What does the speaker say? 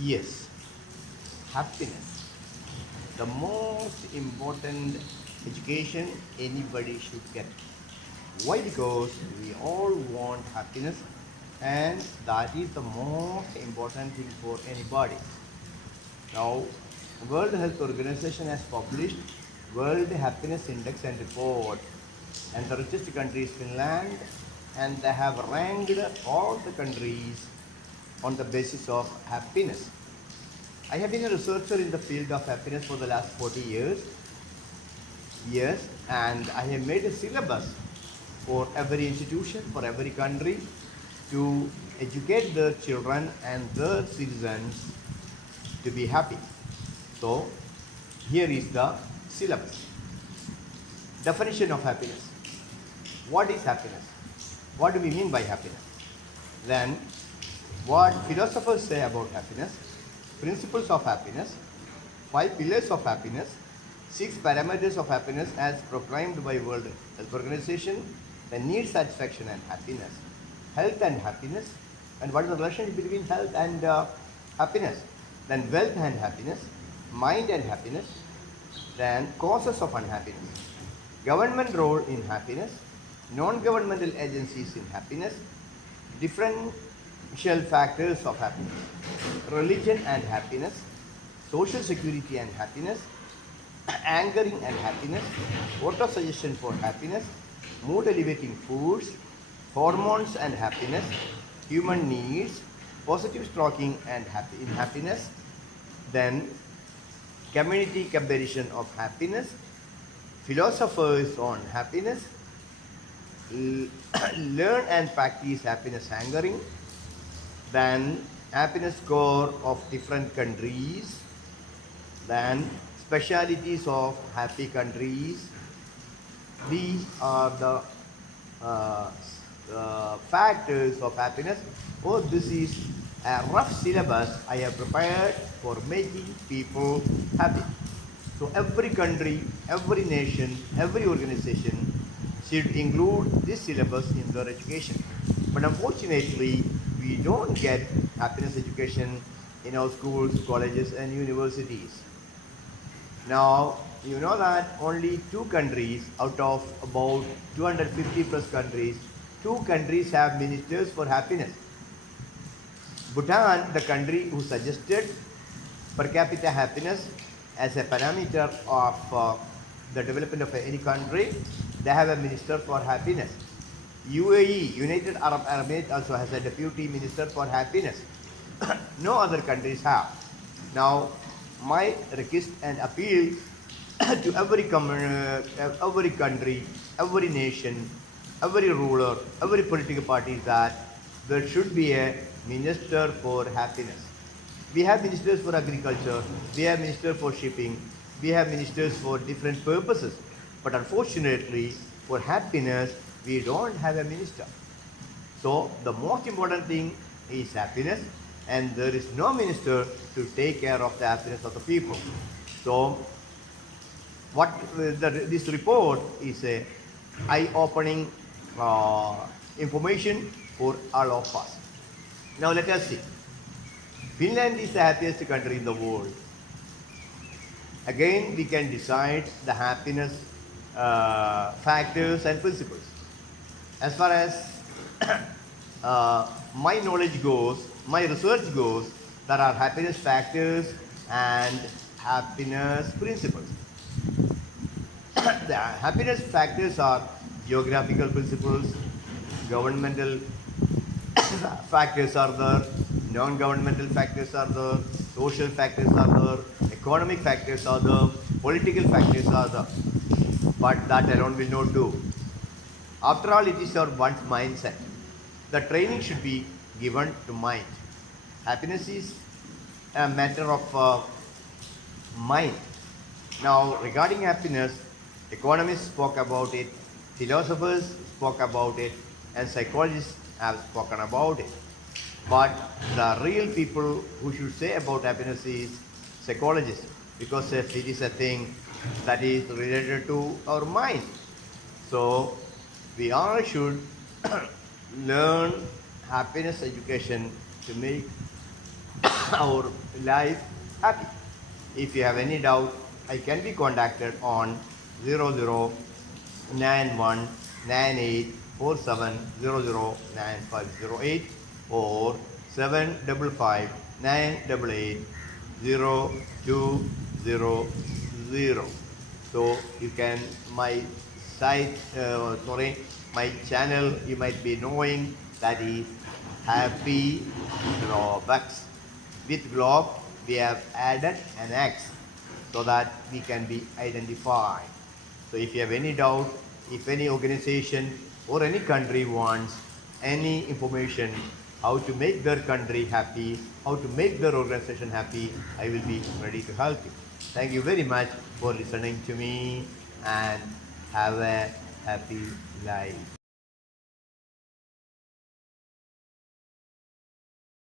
Yes, happiness. The most important education anybody should get. Why? Because we all want happiness, and that is the most important thing for anybody. Now, World Health Organization has published World Happiness Index and report, and the richest country is Finland, and they have ranked all the countries on the basis of happiness. I have been a researcher in the field of happiness for the last 40 years. Yes, and I have made a syllabus for every institution, for every country to educate their children and their citizens to be happy. So, here is the syllabus. Definition of happiness. What is happiness? What do we mean by happiness? Then, what philosophers say about happiness, principles of happiness, 5 pillars of happiness, 6 parameters of happiness as proclaimed by World Health Organization, the need, satisfaction and happiness, health and happiness, and what is the relationship between health and happiness, then wealth and happiness, mind and happiness, then causes of unhappiness, government role in happiness, non-governmental agencies in happiness, differential factors of happiness, religion and happiness, social security and happiness, anchoring and happiness, auto-suggestion for happiness, mood elevating foods, hormones and happiness, human needs, positive stroking and in happiness, then community comparison of happiness, philosophers on happiness, learn and practice happiness anchoring, then happiness score of different countries, then specialities of happy countries. These are the factors of happiness. Oh, this is a rough syllabus I have prepared for making people happy. So every country, every nation, every organization should include this syllabus in their education. But unfortunately, we don't get happiness education in our schools, colleges and universities. Now, you know that only 2 countries out of about 250 plus countries, 2 countries have ministers for happiness. Bhutan, the country who suggested per capita happiness as a parameter of the development of any country, they have a minister for happiness. UAE, United Arab Emirates, also has a deputy minister for happiness. No other countries have. Now, my request and appeal to every country, every nation, every ruler, every political party is that there should be a minister for happiness. We have ministers for agriculture, we have ministers for shipping, we have ministers for different purposes. But unfortunately, for happiness, we don't have a minister. So the most important thing is happiness, and there is no minister to take care of the happiness of the people. So what this report is a eye-opening information for all of us. Now let us see. Finland is the happiest country in the world. Again, we can decide the happiness factors and principles. As far as my knowledge goes, my research goes, there are happiness factors and happiness principles. The happiness factors are geographical principles, governmental factors are there, non-governmental factors are there, social factors are there, economic factors are there, political factors are there. But that alone will not do. After all, it is our one's mindset. The training should be given to mind. Happiness is a matter of mind. Now, regarding happiness, economists spoke about it, philosophers spoke about it, and psychologists have spoken about it. But the real people who should say about happiness is psychologists, because it is a thing that is related to our mind. So we all should learn happiness education to make our life happy. If you have any doubt, I can be contacted on 00919847009508 or 75598880200. So you can my site, my channel. You might be knowing that is Happy Globex. With globe, we have added an X so that we can be identified. So if you have any doubt, if any organization or any country wants any information how to make their country happy, how to make their organization happy, I will be ready to help you. Thank you very much for listening to me and have a happy life.